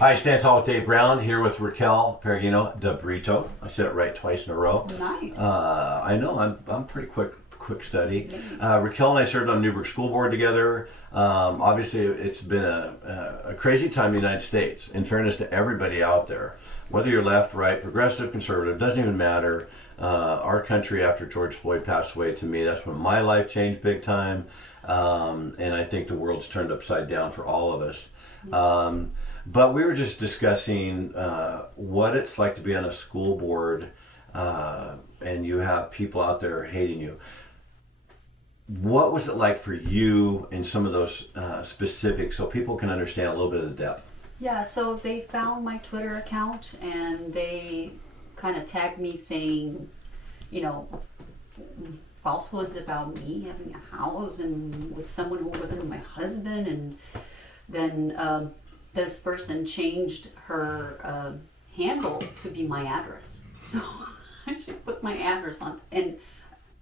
Hi, Stan Tall with Dave Brown, here with Raquel Peregino de Brito. I said it right twice in a row. Nice. I know, I'm pretty quick study. Raquel and I served on Newberg School Board together. Obviously, it's been a crazy time in the United States. In fairness to everybody out there, whether you're left, right, progressive, conservative, doesn't even matter. Our country, after George Floyd passed away, to me, that's when my life changed big time. And I think the world's turned upside down for all of us. But we were just discussing what it's like to be on a school board and you have people out there hating you. What was it like for you in some of those specifics so people can understand a little bit of the depth? Yeah, so they found my Twitter account and they kind of tagged me saying, falsehoods about me having a house and with someone who wasn't my husband. And then this person changed her handle to be my address. So I should put my address on. And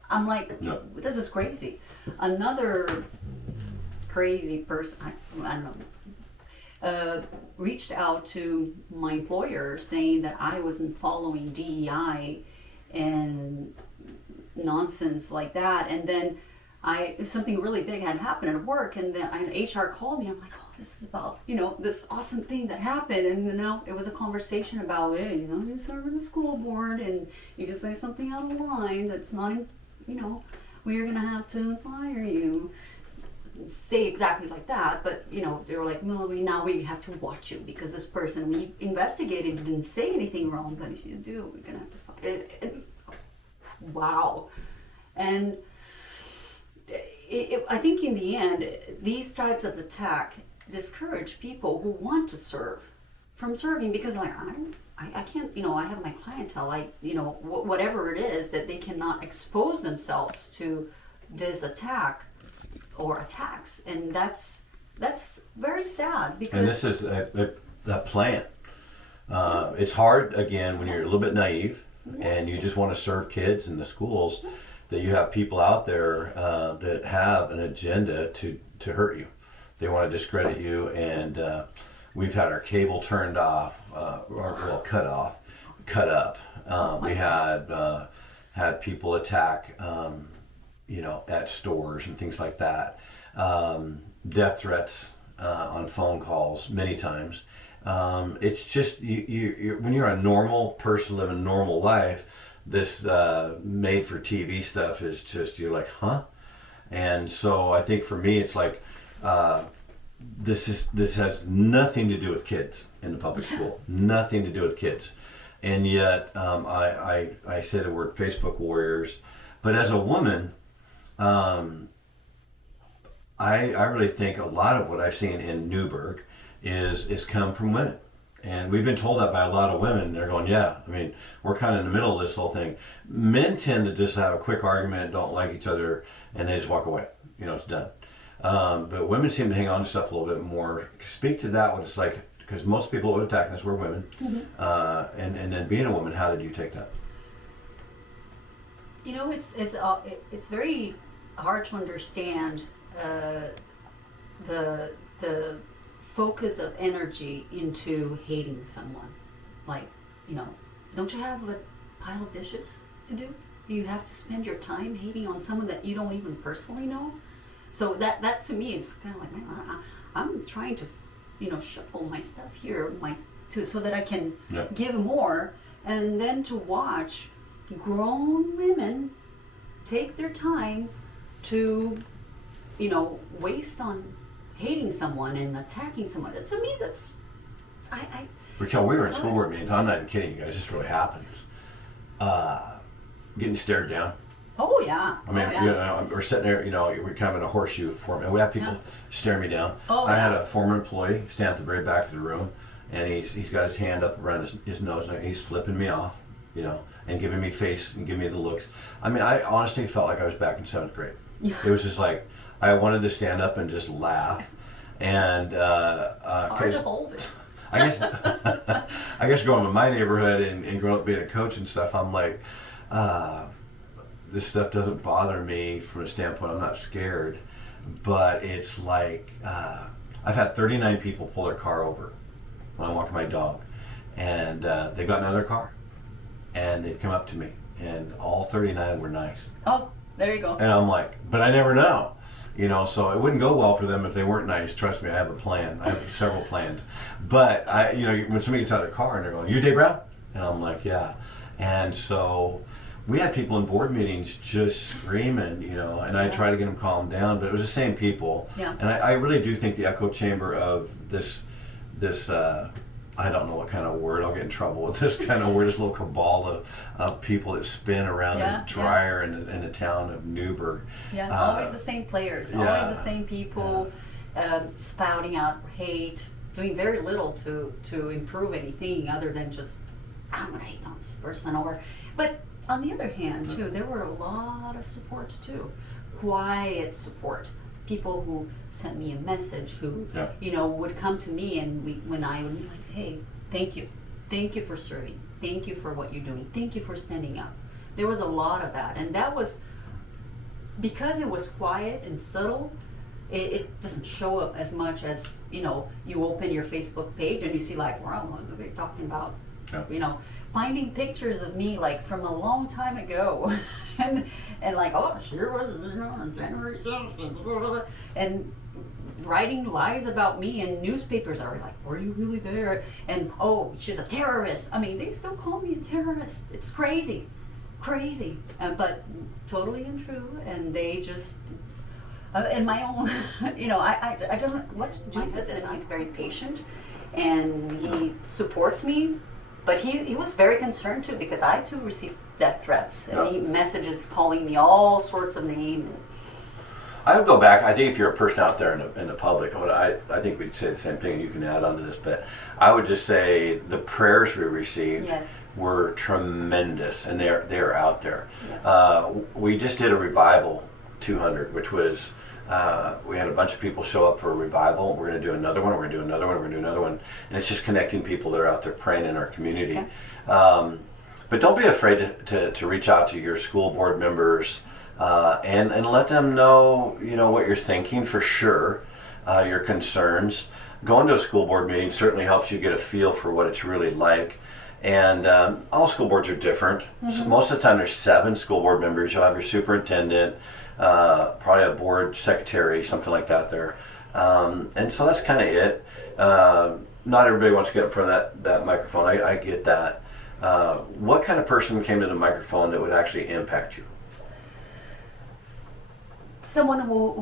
I'm like, This is crazy. Another crazy person, I don't know, reached out to my employer saying that I wasn't following DEI and nonsense like that. And then something really big had happened at work, and then HR called me. I'm like, this is about, this awesome thing that happened. And now it was a conversation about, hey, you serve in the school board and you can say something out of line that's not, we're going to have to fire you. Say exactly like that, but they were like, well, now we have to watch you because this person we investigated didn't say anything wrong, but if you do, we're going to have to fire you. Wow. And I think in the end, these types of attack discourage people who want to serve from serving, because I can't, I have my clientele, whatever it is, that they cannot expose themselves to this attack or attacks, and that's very sad. Because and this is that plan. It's hard, again, when you're a little bit naive and you just want to serve kids in the schools, that you have people out there that have an agenda to hurt you. They want to discredit you, and we've had our cable turned off, cut up. We had people attack, at stores and things like that. Death threats on phone calls many times. It's just you when you're a normal person living a normal life, this made for TV stuff is just, you're like, huh? And so I think for me it's like this has nothing to do with kids in the public school. Nothing to do with kids. And yet I say the word Facebook warriors, but as a woman, I really think a lot of what I've seen in Newberg is come from women. And we've been told that by a lot of women. They're going, we're kind of in the middle of this whole thing. Men tend to just have a quick argument, don't like each other, and they just walk away. It's done. But women seem to hang on to stuff a little bit more. Speak to that, what it's like, because most people who are attacking us were women. Mm-hmm. And then being a woman, how did you take that? It's very hard to understand the focus of energy into hating someone. Like, don't you have a pile of dishes to do? You have to spend your time hating on someone that you don't even personally know. So that to me is kind of like, man, I'm trying to, shuffle my stuff here, so that I can give more, and then to watch grown women take their time to, waste on hating someone and attacking someone. To me, that's Raquel, we were at school board meetings. I'm not even kidding you guys. This really happens. Getting stared down. Oh yeah. We're sitting there. We're kind of in a horseshoe form, and we have people staring me down. I had a former employee stand at the very back of the room, and he's got his hand up around his nose, and he's flipping me off, and giving me face and giving me the looks. I honestly felt like I was back in 7th grade. Yeah. It was just like I wanted to stand up and just laugh, and hard to hold it. I guess growing up in my neighborhood and growing up being a coach and stuff, I'm like, this stuff doesn't bother me from a standpoint. I'm not scared, but it's like I've had 39 people pull their car over when I'm walking my dog, and they've gotten out of their car, and they've come up to me, and all 39 were nice. Oh, there you go. And I'm like, but I never know. So it wouldn't go well for them if they weren't nice. Trust me, I have a plan. I have several plans. But when somebody gets out of their car and they're going, "You Dave Brown?" And I'm like, "Yeah." And so we had people in board meetings just screaming, and I try to get them calmed down, but it was the same people. Yeah. And I really do think the echo chamber of this I don't know what kind of word, I'll get in trouble with this kind of word, this little cabal of people that spin around the dryer in the town of Newberg. Yeah, always the same players, always the same people, spouting out hate, doing very little to improve anything other than just, I'm gonna hate on this person. But on the other hand, too, there were a lot of support too, quiet support. People who sent me a message, who would come to me, and when I would be like, "Hey, thank you for serving, thank you for what you're doing, thank you for standing up." There was a lot of that, and that was because it was quiet and subtle. It doesn't show up as much as you open your Facebook page and you see like, wow, what are they talking about? Yeah. Finding pictures of me like from a long time ago, and like, oh, she was on January 7th, and writing lies about me, and newspapers are like, were you really there? And oh, she's a terrorist. I mean, they still call me a terrorist. It's crazy, but totally untrue. And they just. In my own, I don't know what to do with this. He's very patient, and he supports me. But he was very concerned too, because I too received death threats and messages calling me all sorts of names. I would go back. I think if you're a person out there in the public, I think we'd say the same thing. You can add on to this, but I would just say the prayers we received were tremendous, and they're out there. Yes. We just did a revival 200, which was. We had a bunch of people show up for a revival. We're going to do another one. We're going to do another one. We're going to do another one. And it's just connecting people that are out there praying in our community. Yeah. But don't be afraid to reach out to your school board members and let them know, what you're thinking for sure, your concerns. Going to a school board meeting certainly helps you get a feel for what it's really like. And all school boards are different. Mm-hmm. So most of the time there's 7 school board members. You'll have your superintendent, probably a board secretary, something like that there. And so that's kind of it. Not everybody wants to get in front of that microphone. I get that. What kind of person came to the microphone that would actually impact you? Someone who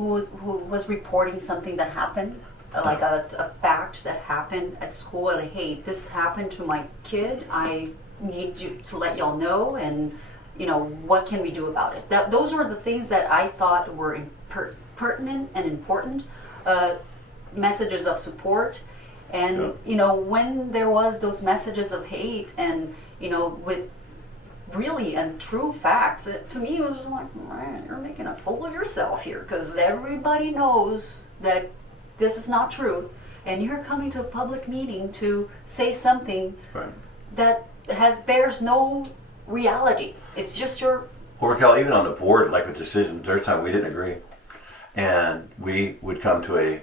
was reporting something that happened, like a fact that happened at school. Like, hey, this happened to my kid. I need you to let y'all know, and what can we do about it? Those were the things that I thought were pertinent and important, messages of support. And, when there was those messages of hate and, with really and true facts, to me it was just like, man, you're making a fool of yourself here, because everybody knows that this is not true. And you're coming to a public meeting to say something that bears no reality. It's just your. Well, Raquel, even on the board, like with decisions, there's time we didn't agree, and we would come to a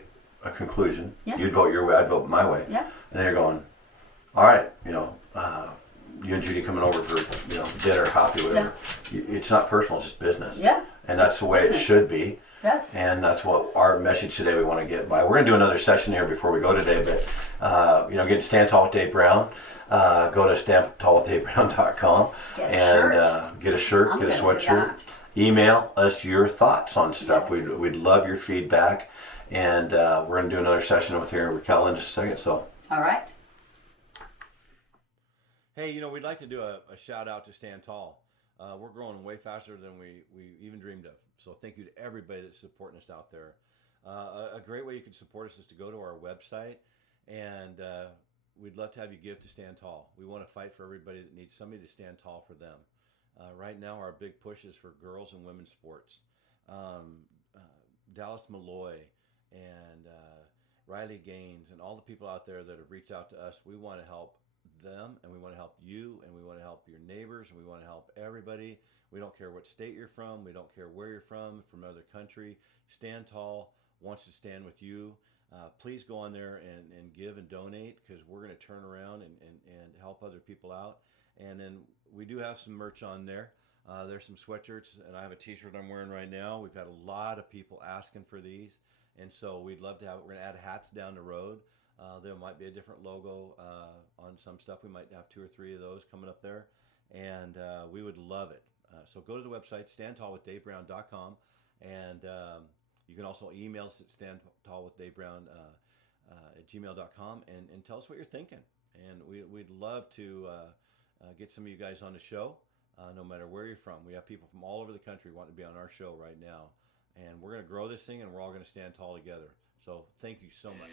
conclusion. Yeah. You'd vote your way, I'd vote my way. Yeah. And they're going, all right, you and Judy coming over for dinner, coffee, whatever. Yeah. It's not personal; it's just business. Yeah. And that's the way business. It should be. Yes. And that's what our message today we want to get by. We're going to do another session here before we go today, but get Stand Tall with Dave Brown. Go to standtallwithdavebrown.com and get a shirt, get a sweatshirt. Email us your thoughts on stuff. Yes. We'd love your feedback. And we're going to do another session with here Raquel in just a second. So. All right. Hey, we'd like to do a shout out to Stand Tall. We're growing way faster than we even dreamed of. So thank you to everybody that's supporting us out there. A great way you can support us is to go to our website, and we'd love to have you give to Stand Tall. We want to fight for everybody that needs somebody to stand tall for them. Right now, our big push is for girls and women's sports. Dallas Malloy and Riley Gaines and all the people out there that have reached out to us, we want to help them, and we want to help you, and we want to help your neighbors, and we want to help everybody. We don't care what state you're from. We don't care where you're from other country. Stand Tall wants to stand with you. please go on there and give and donate, because we're going to turn around and help other people out. And then we do have some merch on there. There's some sweatshirts, and I have a t-shirt I'm wearing right now. We've had a lot of people asking for these, and so we'd love to have it. We're going to add hats down the road. There might be a different logo on some stuff. We might have 2 or 3 of those coming up there, and we would love it. So go to the website, standtallwithdavebrown.com, and you can also email us at standtallwithdavebrown at gmail.com and tell us what you're thinking. And we'd love to get some of you guys on the show, no matter where you're from. We have people from all over the country wanting to be on our show right now. And we're going to grow this thing, and we're all going to stand tall together. So thank you so much.